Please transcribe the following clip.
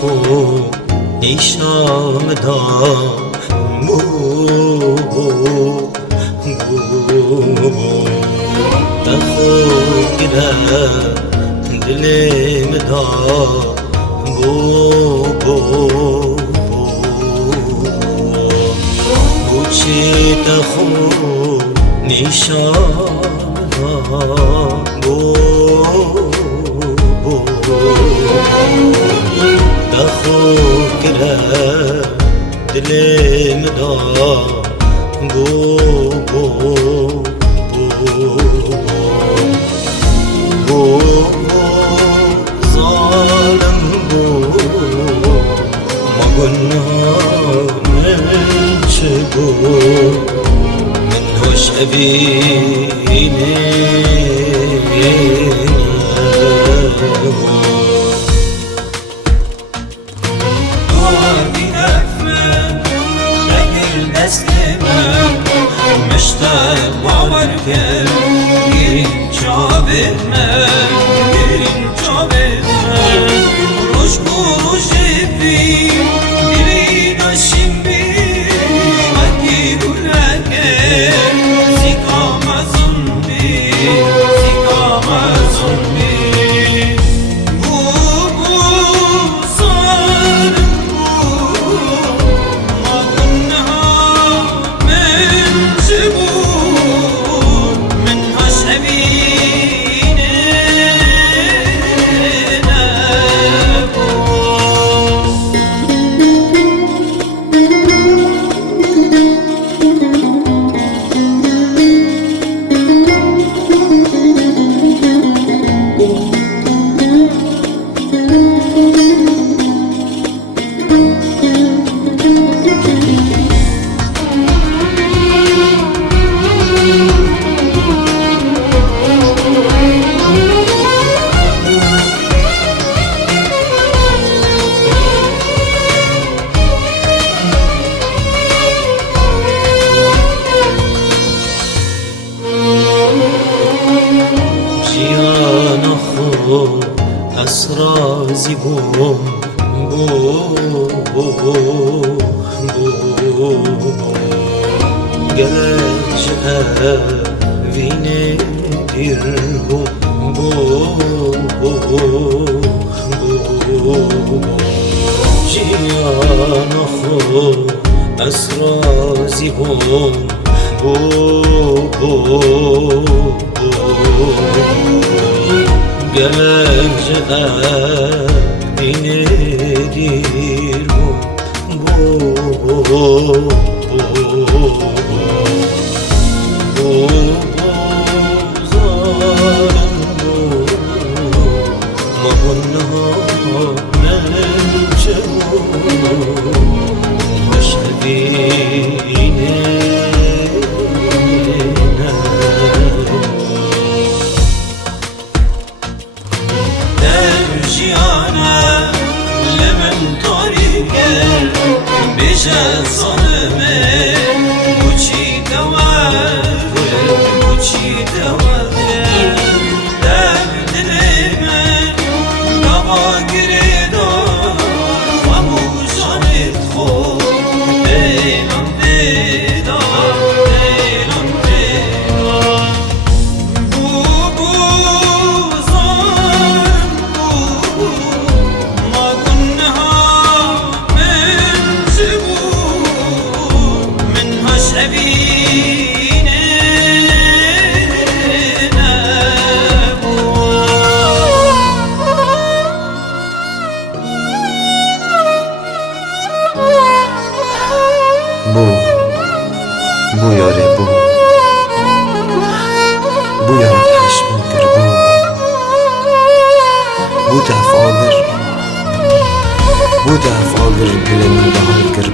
خوب نیشام دا خوب گره دلم دا بوچی خوب نیشام دا خوب گره دلم دا ظالم ما گناه من چه من هوش أبيني مشتاق باور کن گیرین جابه من روش بروش بی دیری داشیم بی وکی دولکه زیکا مزون بی اسرا زیبوم گلش وینه دیرو جیان خو اسرا زیبوم گلش دینه دیر لمن طريقه بجد ظلمه سبيل بو یاره بو یاره پشمان در بو دف آلر گلن دهان گر